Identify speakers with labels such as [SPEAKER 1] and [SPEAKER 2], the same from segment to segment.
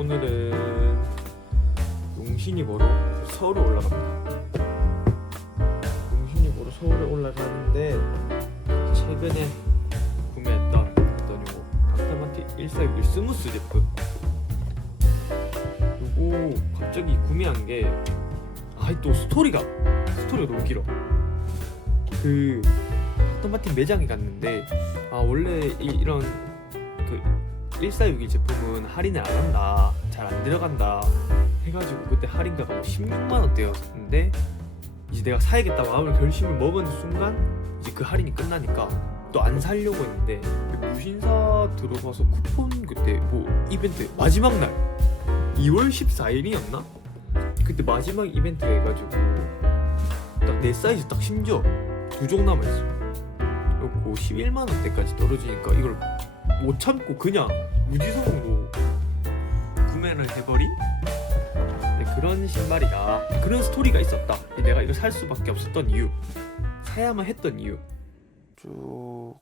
[SPEAKER 1] 오늘은 용신이 보러 서울에 올라갑니다. 용신이 보러 서울에 올라가는데 최근에 구매했던 요 닥터마틴 1461 스무스 제품, 요거 갑자기 구매한 게 또 스토리가 너무 길어. 그 닥터마틴 매장에 갔는데 원래 이런 그 1461 제품은 할인을 안 한다, 잘 안 들어간다 해가지고 그때 할인가가 16만원대였는데 이제 내가 사야겠다 마음을 결심을 먹은 순간 이제 그 할인이 끝나니까 또 안 사려고 했는데 무신사 들어가서 쿠폰 그때 뭐 이벤트 마지막 날 2월 14일이었나? 그때 마지막 이벤트 해가지고 딱 내 사이즈 딱 심지어 2종 남아있어. 그리고 11만원대까지 떨어지니까 이걸 못 참고 그냥 무지성으로 구매를 해버린 그런 신발이다. 그런 스토리가 있었다. 내가 이걸 살 수밖에 없었던 이유, 사야만 했던 이유. 쭉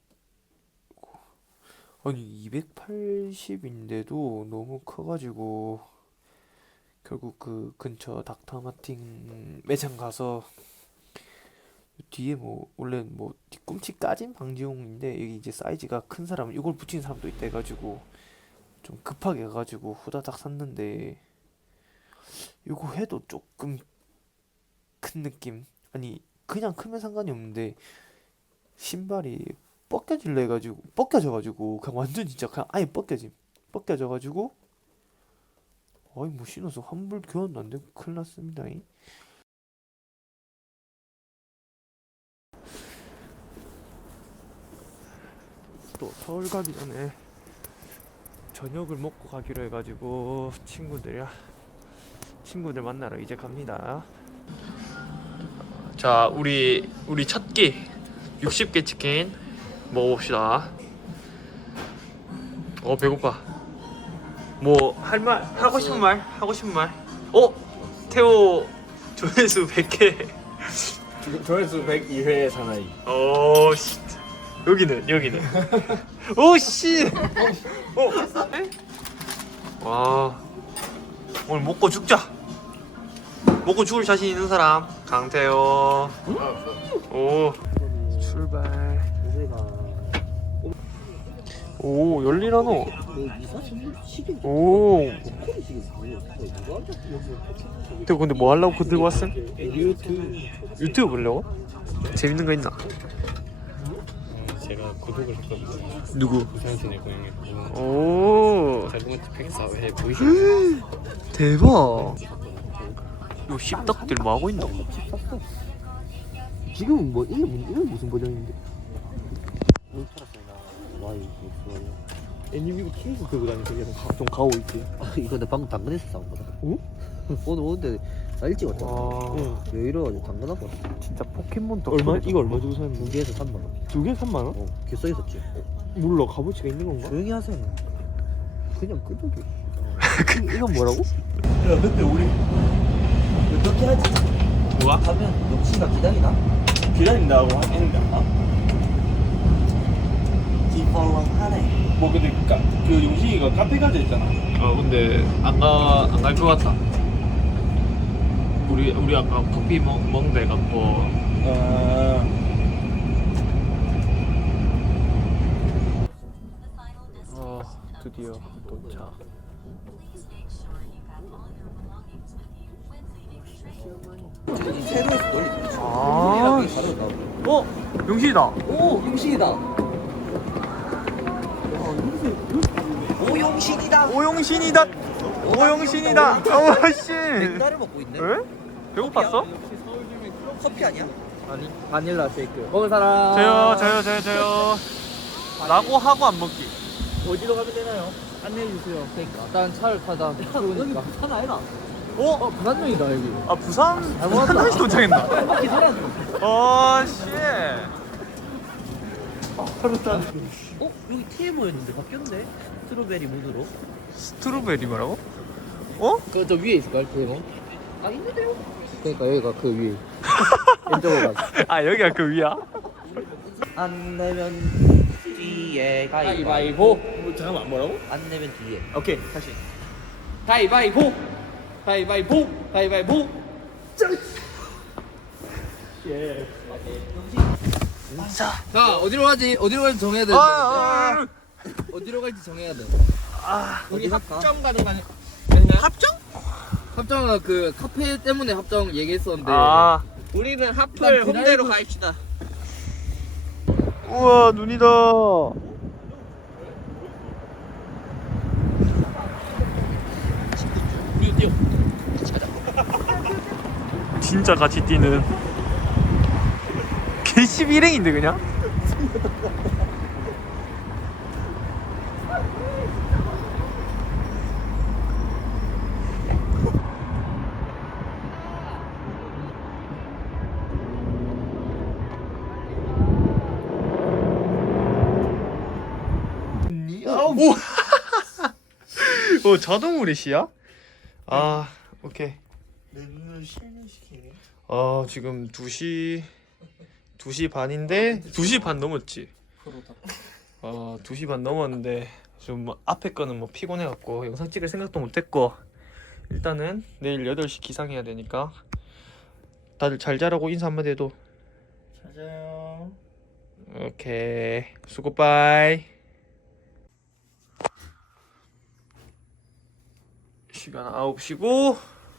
[SPEAKER 1] 아니 280인데도 너무 커가지고 결국 그 근처 닥터마틴 매장 가서 뒤에 뭐 원래 뭐 뒤꿈치 까진 방지용인데 여기 이제 사이즈가 큰 사람은 이걸 붙이는 사람도 있다 해가지고 좀 급하게 가가지고 후다닥 샀는데 이거 해도 조금 큰 느낌. 아니 그냥 크면 상관이 없는데 신발이 벗겨져가지고 그냥 완전 진짜 그냥 아예 벗겨져가지고 아이 뭐 신어서 환불 교환도 안 되고 큰일 났습니다. 또 서울 가기 전에 저녁을 먹고 가기로 해가지고 친구들 만나러 이제 갑니다. 자, 우리 첫 끼 60개 치킨 먹어봅시다. 배고파. 뭐 하고 싶은 말? 태호 조회수 100개.
[SPEAKER 2] 조회수 102회 사나이.
[SPEAKER 1] 씨. 여기는 오씨. 와, 오늘 먹고 죽자. 먹고 죽을 자신 있는 사람 강태호. 오, 출발. 오, 열리라노. 오. 태호 근데 뭐 하려고 그거 들고 왔음? 유튜브 보려고? 재밌는 거 있나?
[SPEAKER 2] 제가 구독을 했거든요.
[SPEAKER 1] 누구?
[SPEAKER 2] 부산선의 고향에서.
[SPEAKER 1] 오,
[SPEAKER 2] 자동차 팩사회 보이시나요?
[SPEAKER 1] 대박. 요 씹덕들 뭐 하고 있노?
[SPEAKER 3] 지금은 뭐 이게 무슨 버전인데? 와이
[SPEAKER 1] 애니비고 케이스 들고 다니는 게 좀 가오 있지.
[SPEAKER 3] 이거 나 방금 당근에서 싸운 거다.
[SPEAKER 1] 어?
[SPEAKER 3] 오늘 오는데 나 일찍 왔잖아.
[SPEAKER 1] 와,
[SPEAKER 3] 왜 이래가지고 당근하고 왔어.
[SPEAKER 1] 진짜 포켓몬 얼마? 이거 얼마 주고 샀는데?
[SPEAKER 3] 2개에서 3만 원.
[SPEAKER 1] 2개 3만 원?
[SPEAKER 3] 개써 있었지.
[SPEAKER 1] 몰라, 값어치가 있는 건가?
[SPEAKER 3] 조용히 하세요. 그냥 끄덕여. 이건 뭐라고?
[SPEAKER 4] 야 근데 우리 어떻게 하지?
[SPEAKER 1] 뭐가?
[SPEAKER 4] 하면 역시가 기다리나? 기다린다고 했는데 기뻐랑 하네.
[SPEAKER 2] 뭐 근데 그 용식이가 카페 가자 했잖아.
[SPEAKER 1] 근데 안 갈 것 같다. 우리 아까 커피 먹는 데 갖고 드디어 도착.
[SPEAKER 4] 세로에서 놀리.
[SPEAKER 1] 용신이다.
[SPEAKER 4] 오 용신이다. 오용신이다.
[SPEAKER 1] 오용신이다. 오씨.
[SPEAKER 4] 맥주를 먹고 있네.
[SPEAKER 1] 에? 배고팠어?
[SPEAKER 4] 커피 아니야?
[SPEAKER 3] 아니 바닐라 쉐이크. 먹을 사람.
[SPEAKER 1] 저요. 라고 하고 안 먹기.
[SPEAKER 4] 어디로 가면 되나요?
[SPEAKER 3] 안내해 주세요. 그러니까 일단 차를 타다 들어오니까.
[SPEAKER 4] 부산 아이가?
[SPEAKER 3] 부산역이다 여기.
[SPEAKER 1] 부산까지 도착했나?
[SPEAKER 4] 바퀴 돌았네.
[SPEAKER 1] 씨.
[SPEAKER 4] 여기 TMO였는데 바뀌었네. 스트로베리 무드로.
[SPEAKER 1] 스트로베리 뭐라고?
[SPEAKER 3] 그저 위에 있을까요? 그거?
[SPEAKER 4] 아 있는데요?
[SPEAKER 3] 그러니까 여기가 그 위에. 왼쪽으로 가.
[SPEAKER 1] 여기가 그 위야?
[SPEAKER 4] 안 내면 뒤에
[SPEAKER 3] 가위바위보.
[SPEAKER 2] 잠깐만 뭐라고?
[SPEAKER 4] 안 내면 뒤에.
[SPEAKER 1] 오케이, 다시.
[SPEAKER 5] 가위바위보. 가위바위보. 가위바위보. 자, 어디로 갈지 정해야 돼. 어디로 갈지 정해야 돼. 우리 합정 가는 거 아니야? 합정? 합정은 그 카페 때문에 합정 얘기했었는데.
[SPEAKER 4] 우리는 하플 홍대로 가입시다.
[SPEAKER 3] 우와 눈이다. 진짜 같이 뛰는 걔 11행인데 그냥? 오 자동 우레시야? 아 오케이.
[SPEAKER 4] 내 눈을 실명시키네.
[SPEAKER 3] 지금 2시 반인데 2시 반 넘었지? 2시 반 넘었는데 좀 앞에 거는 뭐 피곤해갖고 영상 찍을 생각도 못했고 일단은 내일 8시 기상해야 되니까 다들 잘 자라고 인사 한마디 해도.
[SPEAKER 4] 찾아요.
[SPEAKER 3] 오케이 수고 빠이. 시간 9시고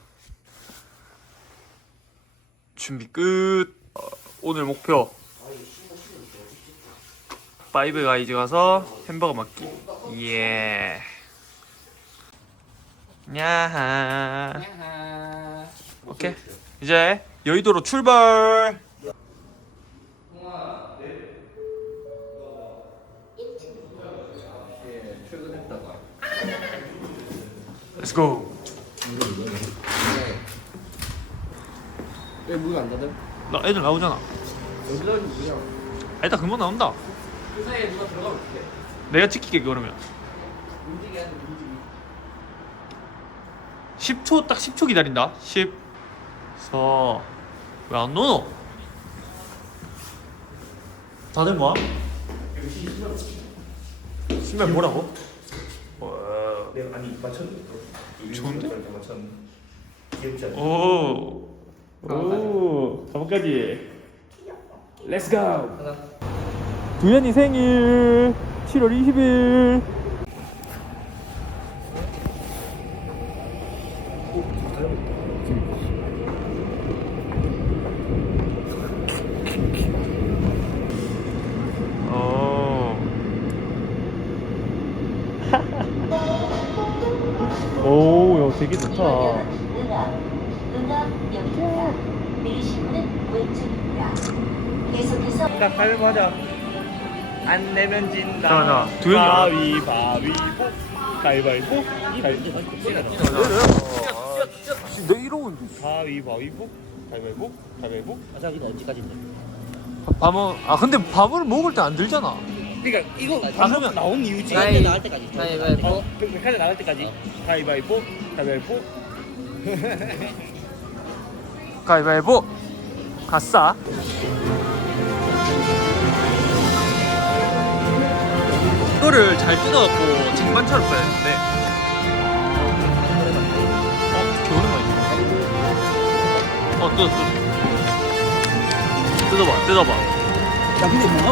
[SPEAKER 3] 준비 끝. 오늘 목표 파이브 가이즈 가서 햄버거 먹기. 예. 야하. 오케이 이제 여의도로 출발. Let's go.
[SPEAKER 5] 왜 문안 닫아?
[SPEAKER 3] 나 애들 나오잖아.
[SPEAKER 5] 여기다 뭐냐?
[SPEAKER 3] 일단 금방 나온다.
[SPEAKER 5] 그 사이에 누가 들어가면 어떡해?
[SPEAKER 3] 내가 지킬게 그러면.
[SPEAKER 5] 움직여야 돼, 움직이.
[SPEAKER 3] 10초 딱 10초 기다린다. 10 4 왜 안 넣어? 다들 뭐야? 신발 뭐라고?
[SPEAKER 4] 내가 아니 맞췄는데.
[SPEAKER 3] 좋은데?
[SPEAKER 4] 맞췄는데. 귀엽지 않아?
[SPEAKER 3] 오 가방까지. Let's go. 두현이 생일 7월 20일. 오, 야, 되게 좋다.
[SPEAKER 4] 가위바위보 하자. 안 내면 진다.
[SPEAKER 3] 자, 두현이.
[SPEAKER 4] 가위바위보.
[SPEAKER 3] 내 이러고 있는데.
[SPEAKER 4] 가위바위보. 가위바위보.
[SPEAKER 5] 자기는 언제까지인데?
[SPEAKER 3] 밥은 근데 밥을 먹을 때 안 들잖아.
[SPEAKER 4] 그러니까 이거
[SPEAKER 3] 그러면
[SPEAKER 4] 나온 이유지.
[SPEAKER 5] 가위 나갈 때까지. 가위바위보.
[SPEAKER 4] 백화점 나갈 때까지. 가위바위보. 가위바위보.
[SPEAKER 3] 가위바위보. 가싸. 이거를 잘 뜯어갖고 쟁반처럼 써야 되는데. 겨우는 거 있네. 뜯어봐.
[SPEAKER 4] 야 근데 뭐가?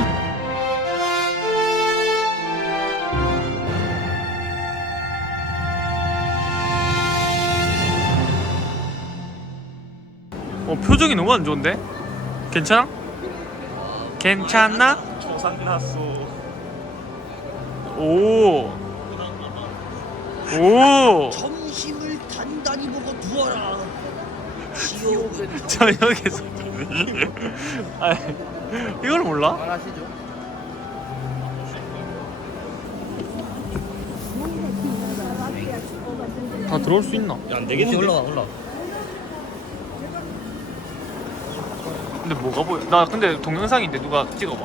[SPEAKER 3] 표정이 너무 안 좋은데? 괜찮아? 괜찮나?
[SPEAKER 4] 조상났어.
[SPEAKER 3] 오.
[SPEAKER 4] 점심을 단단히 먹어 두어라. 지옥은
[SPEAKER 3] 저녁에서 이걸 몰라?
[SPEAKER 5] 말하시죠.
[SPEAKER 3] 다 들어올 수 있나?
[SPEAKER 4] 야, 안 되겠는데? 올라가.
[SPEAKER 3] 근데 뭐가 보여? 나 근데 동영상인데 누가 찍어봐.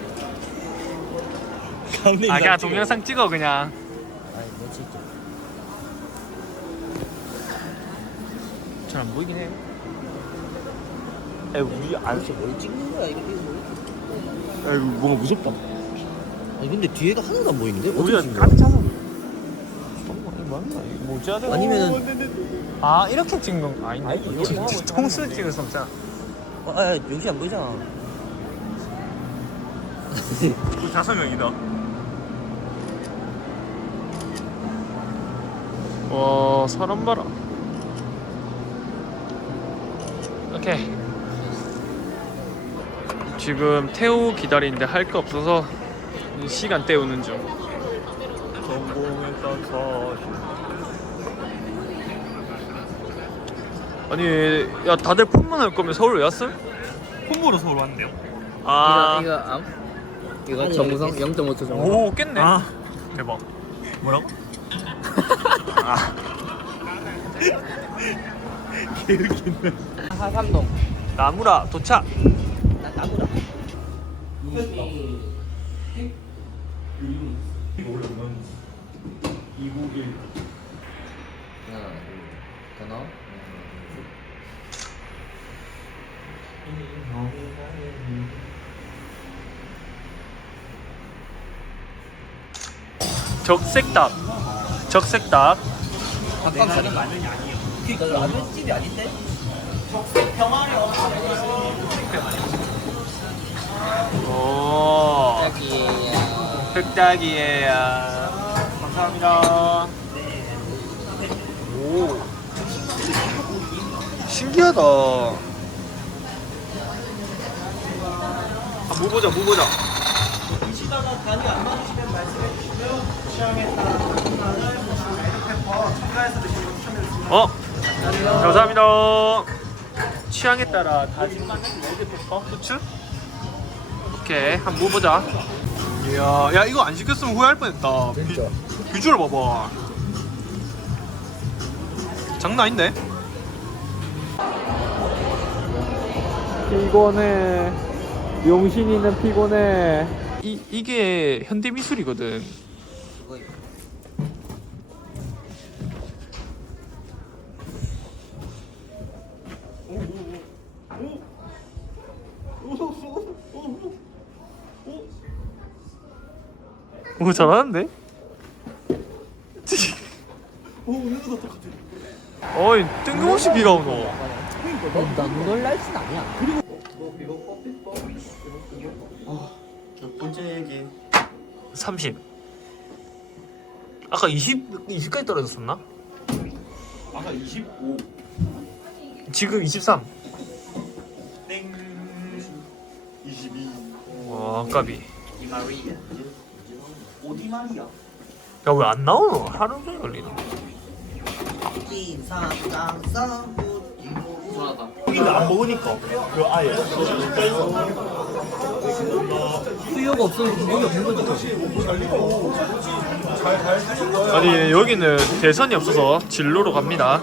[SPEAKER 3] 그냥 동영상 찍어 그냥.
[SPEAKER 5] 아니, 뭐 진짜.
[SPEAKER 3] 잘 안 보이긴 해.
[SPEAKER 4] 우리 안.
[SPEAKER 5] 뭘 찍는 거야, 이거
[SPEAKER 4] 뭔가 무섭다.
[SPEAKER 5] 아니, 근데 뒤에가 하나도 안 보이는데?
[SPEAKER 3] 우리가
[SPEAKER 5] 어떻게 찍는 거야?
[SPEAKER 3] 깜짝아. 맞나? 이거 뭐지 하다?
[SPEAKER 4] 아니면은
[SPEAKER 3] 아 이렇게 찍는 건 아닌데.
[SPEAKER 4] 아니, 여기 하고
[SPEAKER 3] 통수 찍을 수 없잖아.
[SPEAKER 4] 아 여기 안 보이잖아.
[SPEAKER 3] 그 5명이다. 와 사람 봐라. 오케이. 지금 태우 기다리는데 할 거 없어서 시간 때우는 중. 아니 야 다들 폰만 할 거면 서울 왜 왔어? 폰보러 서울 왔는데요. 아
[SPEAKER 5] 이거 정성 0.5초 정성.
[SPEAKER 3] 오 깼네. 아 대박. 뭐라고? 아
[SPEAKER 5] 하삼동.
[SPEAKER 3] 나무라 도착.
[SPEAKER 5] 나 나무라. 하나, 둘, 더 넣어.
[SPEAKER 3] 적색닭. 적색닭.
[SPEAKER 5] 닭강정이 많으냐 아니요. 이거 라면집이 아닌데?
[SPEAKER 3] 오.
[SPEAKER 5] 여기에요.
[SPEAKER 3] 흑닭이에요. 감사합니다. 오. 신기하다. 아, 무 보자, 무 보자. 어? 감사합니다. 취향에 따라 다진 마늘, 레드페퍼, 후추? 오케이, 한번 먹어보자. 이야, 야 이거 안 시켰으면 후회할 뻔했다. 비주얼 봐봐. 장난 아닌데?
[SPEAKER 1] 피곤해. 용신이는 피곤해.
[SPEAKER 3] 이게 현대 미술이거든. 오 잘하는데? 어이 뜬금없이 비가 오노.
[SPEAKER 5] 넌 놀랄 순 아니야.
[SPEAKER 4] 몇 번째 얘기?
[SPEAKER 3] 30. 아까 20까지 떨어졌었나?
[SPEAKER 2] 아까 25.
[SPEAKER 3] 지금 23.
[SPEAKER 2] 땡. 22.
[SPEAKER 3] 와 아까비.
[SPEAKER 2] 이마리아. 오디마리아.
[SPEAKER 3] 야 왜 안 나오노? 하루 종일 걸리노.
[SPEAKER 5] 불안하다.
[SPEAKER 2] 여기는 안 먹으니까. 그 아예.
[SPEAKER 5] 수요가 없으면 구멍이 없는 거지.
[SPEAKER 3] 아니 여기는 대선이 없어서 진로로 갑니다.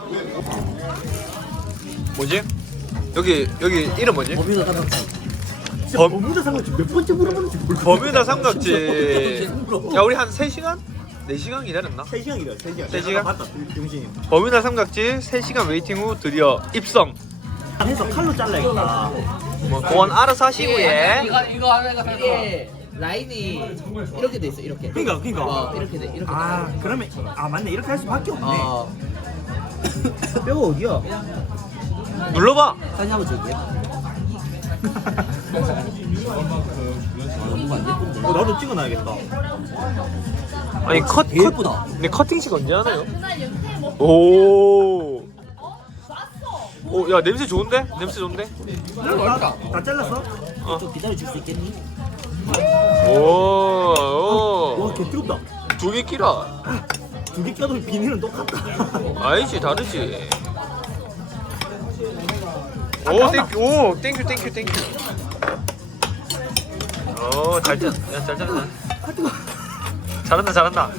[SPEAKER 3] 뭐지? 여기 이름 뭐지?
[SPEAKER 4] 버뮤다 삼각지.
[SPEAKER 3] 버뮤다
[SPEAKER 4] 삼각지 몇 번째 물어보는지 몰라.
[SPEAKER 3] 버뮤다 삼각지. 야 우리 한 3시간? 4시간 기다렸나?
[SPEAKER 4] 3시간이래 3시간.
[SPEAKER 3] 3시간?
[SPEAKER 4] 봤다 용진이.
[SPEAKER 3] 버뮤다 삼각지 3시간 웨이팅 후 드디어 입성.
[SPEAKER 4] 해서 칼로 잘라야겠다.
[SPEAKER 3] 뭐 공원 알아서 하시고 예.
[SPEAKER 5] 이거 하나가 이게 라인이 이렇게 돼 있어. 이렇게.
[SPEAKER 4] 그러니까.
[SPEAKER 5] 이렇게 돼. 이렇게.
[SPEAKER 4] 아 그러면 아 맞네 이렇게 할 수밖에 없네.
[SPEAKER 5] 어.
[SPEAKER 4] 뼈가 어디야?
[SPEAKER 3] 눌러봐.
[SPEAKER 4] 사진 한번 줄게. 나도 찍어놔야겠다.
[SPEAKER 3] 아니 컷
[SPEAKER 4] 되게 예쁘다.
[SPEAKER 3] 근데 커팅식 언제 하나요? 오. 오, 야 냄새 좋은데? 냄새 좋은데?
[SPEAKER 4] 다 잘랐어?
[SPEAKER 3] 어.
[SPEAKER 4] 좀 기다려줄 수 있겠니?
[SPEAKER 3] 오.
[SPEAKER 4] 와 개뜨겁다.
[SPEAKER 3] 2개 끼라.
[SPEAKER 4] 2개 껴도 비닐은 똑같다.
[SPEAKER 3] 아니지 다르지. 오 땡큐 오 땡큐 땡큐 땡큐. 오잘 잘한다. 잘한다 잘한다.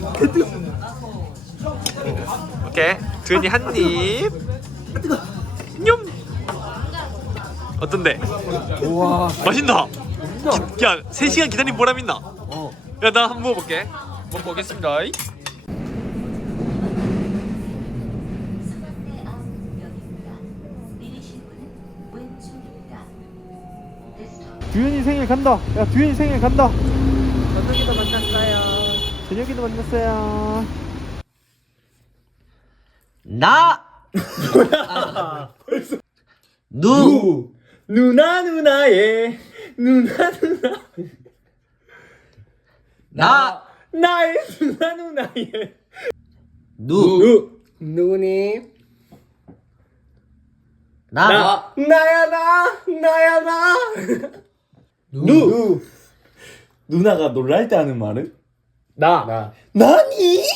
[SPEAKER 3] 오케이 두현이 한 입. 냠. 어떤데?
[SPEAKER 1] 우와.
[SPEAKER 3] 맛있나? 야 3시간 기다린 보람 있나? 야 나 한번 먹어볼게. 먹고 오겠습니다.
[SPEAKER 1] 두현이 생일 간다. 야 두현이 생일 간다.
[SPEAKER 5] 저녁에도 만났어요.
[SPEAKER 1] 저녁에도 만났어요.
[SPEAKER 5] 나.
[SPEAKER 4] 누나 누나의 누나 누나
[SPEAKER 5] 나.
[SPEAKER 4] 나의 누나 누나의
[SPEAKER 5] 누구니?
[SPEAKER 4] 나야 나 누나가 놀랄 때 하는 말은 나니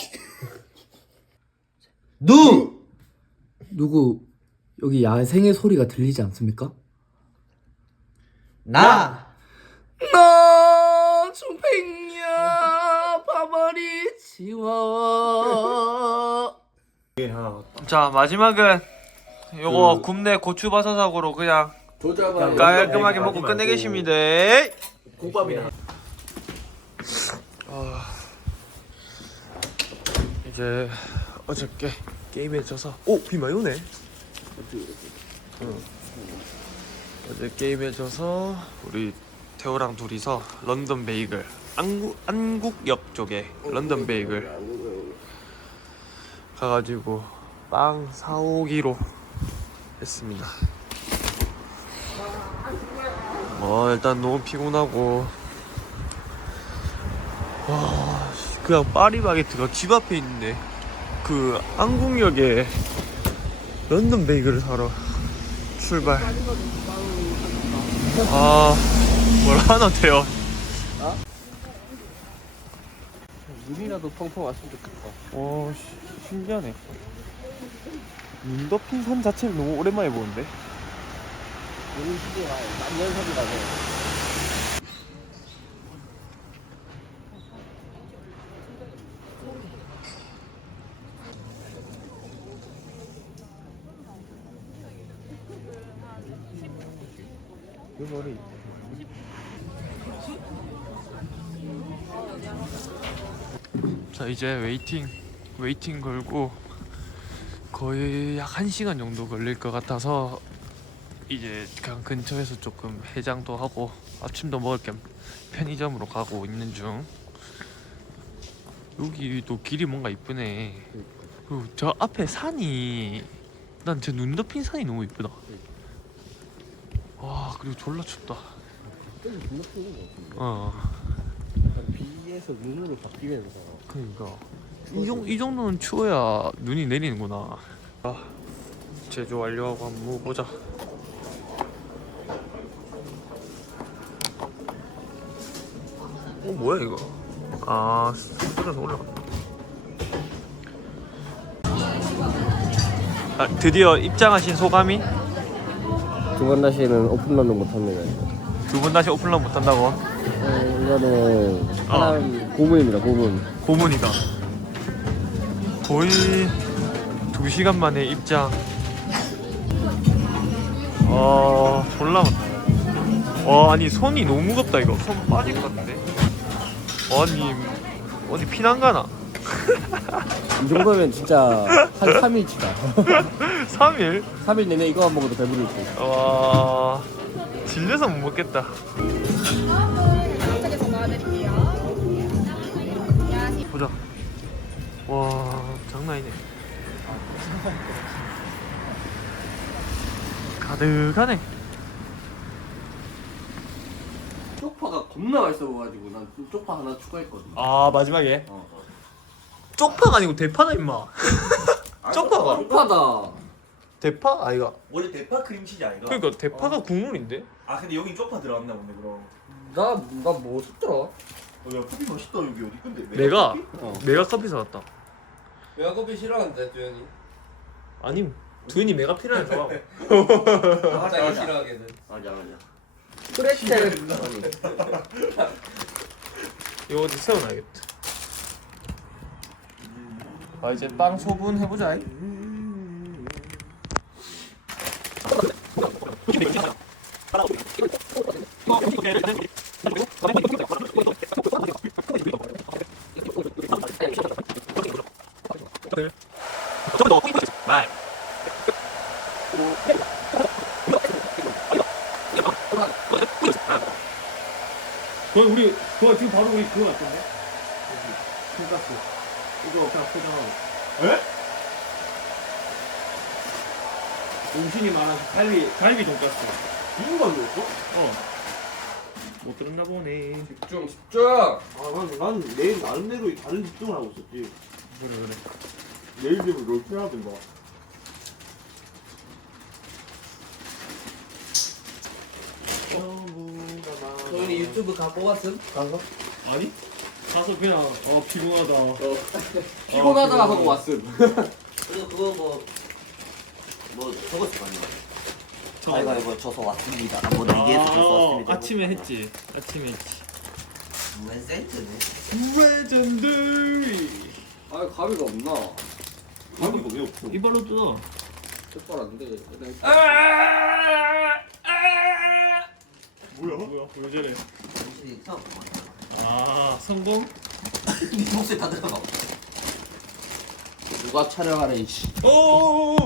[SPEAKER 5] 누구 여기 야생의 소리가 들리지 않습니까?
[SPEAKER 4] 나
[SPEAKER 5] 너 중팽이야 밥벌이 지워.
[SPEAKER 3] 자 마지막은 요거 굽네 고추버섯하고로 그냥 깔끔하게 먹고 끝내겠습니다.
[SPEAKER 4] 국밥이나
[SPEAKER 3] 이제 어저께 게임에 져서 비 많이 오네. 어제 게임에 져서 우리 태호랑 둘이서 런던 베이글 안국역 쪽에 런던 베이글 가가지고 빵 사오기로 했습니다. 일단 너무 피곤하고 그냥 파리바게트가 집 앞에 있는데 그 안국역에 런던 베이글을 사러 출발. 뭘 하나 돼요.
[SPEAKER 5] 눈이라도 펑펑 왔으면 좋겠다.
[SPEAKER 3] 신기하네. 눈 덮인 산 자체를 너무 오랜만에 보는데.
[SPEAKER 5] 오늘 시기가 남년섭이라서.
[SPEAKER 3] 자 이제 웨이팅 걸고 거의 약 1시간 정도 걸릴 것 같아서 이제 그냥 근처에서 조금 해장도 하고 아침도 먹을 겸 편의점으로 가고 있는 중. 여기도 길이 뭔가 이쁘네. 그리고 저 앞에 산이 난 저 눈 덮인 산이 너무 이쁘다. 와 그리고 졸라 춥다.
[SPEAKER 5] 비에서 눈으로 바뀌면서.
[SPEAKER 3] 그러니까 이 정도는 추워야 눈이 내리는구나. 제조 완료하고 한번 먹어보자. 뭐야 이거? 쏟아서 올라갔다. 드디어 입장하신 소감이?
[SPEAKER 5] 두 번 다시는 오픈런은 못합니다.
[SPEAKER 3] 두 분 다시 오픈런 못한다고?
[SPEAKER 5] 이거는 사람 고문입니다.
[SPEAKER 3] 고문이다. 거의 2시간 만에 입장. 졸라 많다. 아니 손이 너무 무겁다 이거. 손 빠질 것 같은데. 아니 어디 피난 가나?
[SPEAKER 5] 이 정도면 진짜 한 3일치다.
[SPEAKER 3] 3일?
[SPEAKER 5] 3일 내내 이거만 먹어도 배부를 수 있어.
[SPEAKER 3] 와 질려서 못 먹겠다. 보자. 와 장난이네. 가득하네.
[SPEAKER 5] 쪽파가 겁나 맛있어 보여가지고 난 쪽파 하나 추가했거든.
[SPEAKER 3] 마지막에? 쪽파가 아니고 대파다 임마. 쪽파가?
[SPEAKER 5] 쪽파다.
[SPEAKER 3] 대파? 아이가.
[SPEAKER 2] 원래 대파 크림치즈 아이가?
[SPEAKER 3] 그러니까 대파가 국물인데?
[SPEAKER 2] 근데 여긴 쪽파 들어갔나 본데 그럼.
[SPEAKER 5] 나뭐 샀더라?
[SPEAKER 2] 야 커피 맛있다 여기 어디 건데?
[SPEAKER 3] 내가
[SPEAKER 2] 커피?
[SPEAKER 3] 메가 커피 사왔다.
[SPEAKER 5] 내가 커피 싫어하는데 두현이.
[SPEAKER 3] 아니 두현이 메가 필요해 좋아.
[SPEAKER 5] 갑자기 싫어하게는.
[SPEAKER 2] 맞아.
[SPEAKER 5] 프레스테를
[SPEAKER 3] 이거 어디 세워놔야겠다. 이제 빵 소분 해보자.
[SPEAKER 1] 우리 그거 지금 바로 우리 그거 같던데? 돈가스 이거 그냥 포장하고.
[SPEAKER 2] 에?
[SPEAKER 1] 용신이 말한 갈비 돈가스.
[SPEAKER 4] 이거 가져왔어?
[SPEAKER 1] 못 들었나 보네.
[SPEAKER 5] 집중 집중.
[SPEAKER 4] 난 내일 나름대로 다른 집중을 하고 있었지.
[SPEAKER 1] 그래.
[SPEAKER 4] 내일 되면 롤플 하든가.
[SPEAKER 5] 저희 유튜브 가 뽑았음? 가서?
[SPEAKER 1] 아니? 가서 그냥 피곤하다.
[SPEAKER 5] 피곤하다 하고 왔음.
[SPEAKER 6] 그리고 그거 뭐 적었을 거 아니야? 가위바위보 져서 왔습니다. 뭐 얘기해서 져서 왔습니다.
[SPEAKER 1] 아침에 했지.
[SPEAKER 6] 웬 센트네.
[SPEAKER 1] 레전드리.
[SPEAKER 5] 아 가위가 없나?
[SPEAKER 4] 가위가 왜 없어?
[SPEAKER 1] 이발로 뜯어.
[SPEAKER 5] 똑바로 안 돼.
[SPEAKER 1] 뭐야? 왜 저래?
[SPEAKER 6] 정신이 참.
[SPEAKER 1] 아 성공?
[SPEAKER 6] 네 목소리 다 들어가.
[SPEAKER 5] 누가 촬영하래 이씨.
[SPEAKER 3] 오.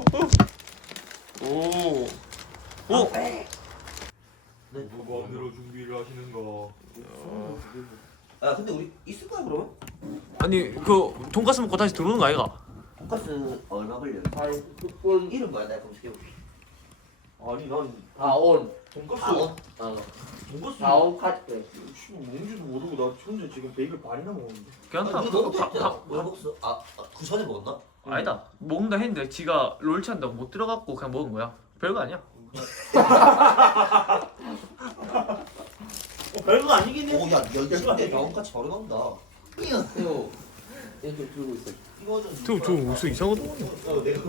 [SPEAKER 1] 누가 들어 준비를 하시는 거?
[SPEAKER 6] 아 근데 우리 있을 거야 그러면?
[SPEAKER 3] 아니 그 돈가스 먹고 다시 들어오는 거 아이가?
[SPEAKER 6] 돈가스 얼마 걸려?
[SPEAKER 5] 한
[SPEAKER 6] 이름 뭐야? 내가 검색해볼게.
[SPEAKER 4] 아니 난
[SPEAKER 5] 다온.
[SPEAKER 4] 돈가스
[SPEAKER 6] 다원?
[SPEAKER 4] 돈가스
[SPEAKER 5] 다온 카트.
[SPEAKER 4] 뭔지도 모르고 나 현재 지금 베이글 반이나 먹었는데.
[SPEAKER 3] 괜찮다.
[SPEAKER 6] 이거 먹었다 했잖아. 왜 먹었어? 그 전에 먹었나?
[SPEAKER 3] 아니다. 먹는다 했는데 지가 롤치 한다고 못 들어갔고 그냥 먹은 거야. 별거 아니야.
[SPEAKER 4] 별거 아니긴 해.
[SPEAKER 6] 오야 연신대 다원같이 바로 나온다.
[SPEAKER 5] 태호. 얘 좀 들고 있어.
[SPEAKER 6] 이거 좀.
[SPEAKER 3] 저 무슨 이상하다.
[SPEAKER 6] 내가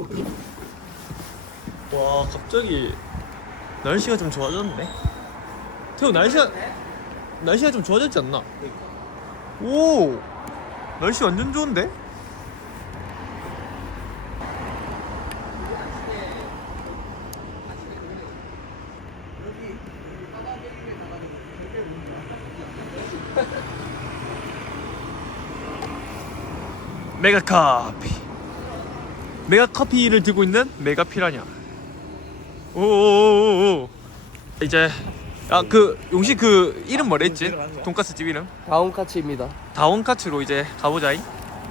[SPEAKER 3] 와 갑자기 날씨가 좀 좋아졌네. 태호 날씨가 좀 좋아졌지 않나? 오 날씨 완전 좋은데? 메가커피를 들고 있는 메가피라냐. 오오오오. 이제 그 용식 그 이름 뭐랬지? 돈가스 집 이름?
[SPEAKER 5] 다온 카츠입니다.
[SPEAKER 3] 다원카츠로 이제 가보자잉.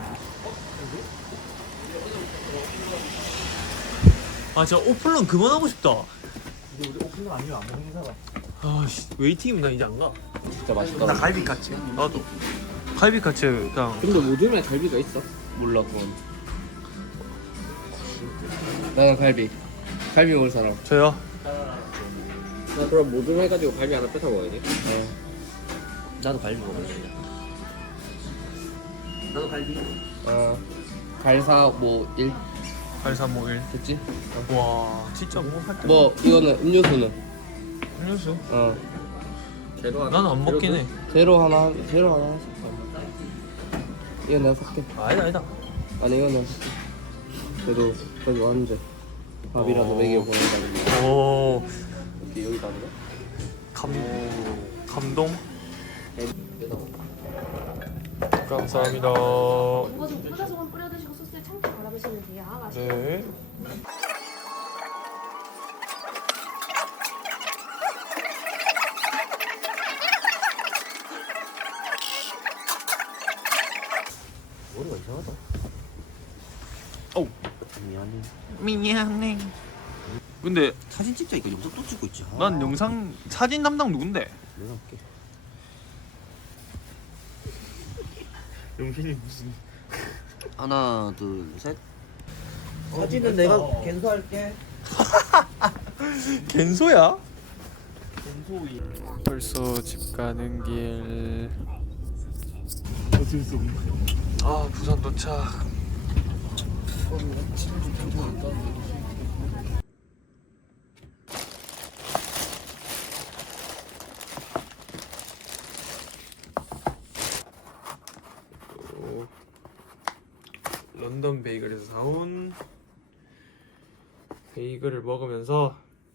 [SPEAKER 3] 아 진짜 오픈런 그만하고 싶다.
[SPEAKER 4] 근데 우리 오픈런 아니면 안 먹는 사람.
[SPEAKER 3] 아씨 웨이팅이면 나 이제 안 가.
[SPEAKER 5] 진짜 맛있다.
[SPEAKER 3] 나 갈비카츠. 나도 갈비카츠 그냥.
[SPEAKER 5] 근데 모둠에 갈비가 있어? 몰라 그건. 나는 갈비 먹을 사람.
[SPEAKER 3] 저요.
[SPEAKER 5] 나 그럼 모둠 해가지고 갈비 하나 뺏어 먹어야지.
[SPEAKER 6] 나도 갈비 먹을래. 나도 갈비.
[SPEAKER 5] 갈사 뭐 1.
[SPEAKER 3] 8351.
[SPEAKER 5] 됐지?
[SPEAKER 3] 와 진짜 뭐할 때.
[SPEAKER 5] 뭐 이거는 음료수는?
[SPEAKER 3] 음료수?
[SPEAKER 5] 제로 하나.
[SPEAKER 3] 나는 안 먹긴 해.
[SPEAKER 5] 제로 하나 사. 이거 내가 살게.
[SPEAKER 3] 아니다.
[SPEAKER 5] 아니 이거 내가 살게. 그래도 저기 왔는데 밥이라도 먹이고 보낸다는데.
[SPEAKER 3] 오
[SPEAKER 5] 이렇게 여기다 하는
[SPEAKER 3] 감동.
[SPEAKER 5] 거야?
[SPEAKER 3] 감사합니다.
[SPEAKER 7] 이거 좀 끓여서 끓여 드시고 소스에 참치 갈아주시면 돼요. 맛있게.
[SPEAKER 3] 네.
[SPEAKER 6] 머리가 이상하다.
[SPEAKER 3] 오. 미안해. 근데
[SPEAKER 6] 사진 찍자니까 영상 또 찍고 있지.
[SPEAKER 3] 난 영상 사진 담당 누군데?
[SPEAKER 6] 내가 할게.
[SPEAKER 1] 용신이 무슨?
[SPEAKER 6] 하나 둘 셋. 사진은 내가 갠소할게.
[SPEAKER 3] 겐소야? 벌써 집 가는 길.
[SPEAKER 1] 어쩔 수 없네.
[SPEAKER 3] 아 부산 도착. 런던 베이글에서 사온 베이글을 먹으면서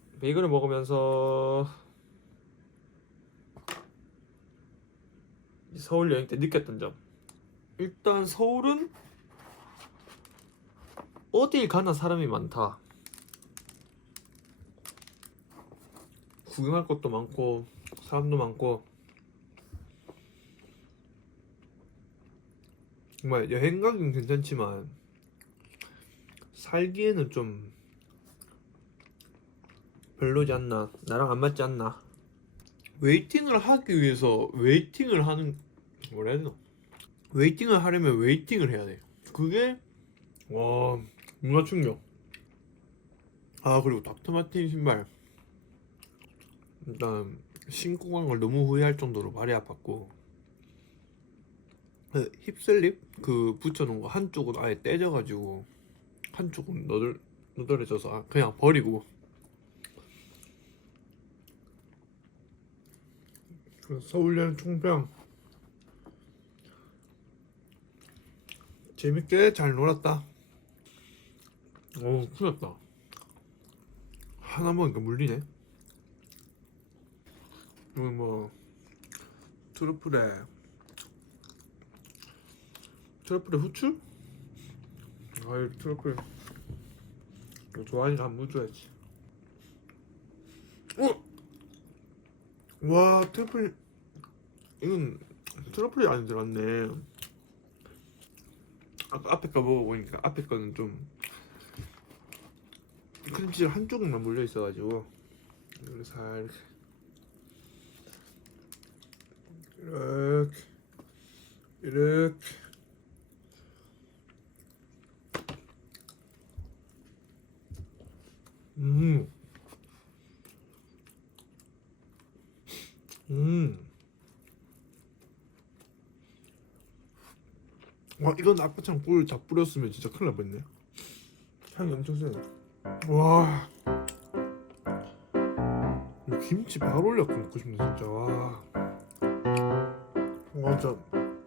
[SPEAKER 3] 서울 여행 때 느꼈던 점. 일단 서울은 어딜 가나 사람이 많다. 구경할 것도 많고 사람도 많고 정말 여행 가긴 괜찮지만 살기에는 좀
[SPEAKER 1] 별로지 않나? 나랑 안 맞지 않나? 웨이팅을 하기 위해서 웨이팅을 하는 뭐라 해야 되나? 웨이팅을 하려면 웨이팅을 해야 돼. 그게 와 문화 충격. 아 그리고 닥터마틴 신발 일단 신고 간 걸 너무 후회할 정도로 발이 아팠고 그 힙슬립 그 붙여놓은 거 한쪽은 아예 떼져가지고 한쪽은 너덜너덜해져서 그냥 버리고 서울여행 총평 재밌게 잘 놀았다. 오 큰일 났다. 하나 먹으니까 물리네. 이거 뭐 트러플에 후추? 아이 트러플 이거 좋아하니까 한번 묻어야지. 와 트러플 이건 트러플이 안 들어갔네. 아까 앞에 거 먹어보니까 앞에 거는 좀 크림치즈 한쪽만 물려 있어가지고 이렇게 살짝 이렇게 와 이건 아까처럼 꿀 다 뿌렸으면 진짜 큰일 날 뻔했네. 향이 엄청 세네. 와 이거 김치 바로 올려 먹고 싶네 진짜. 와 진짜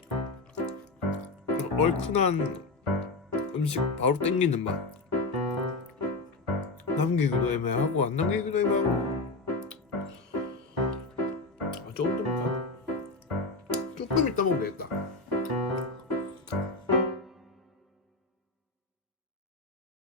[SPEAKER 1] 얼큰한 음식 바로 땡기는 맛. 남기기도 애매하고 안 남기기도 애매하고. 조금 이따 먹으면 되겠다.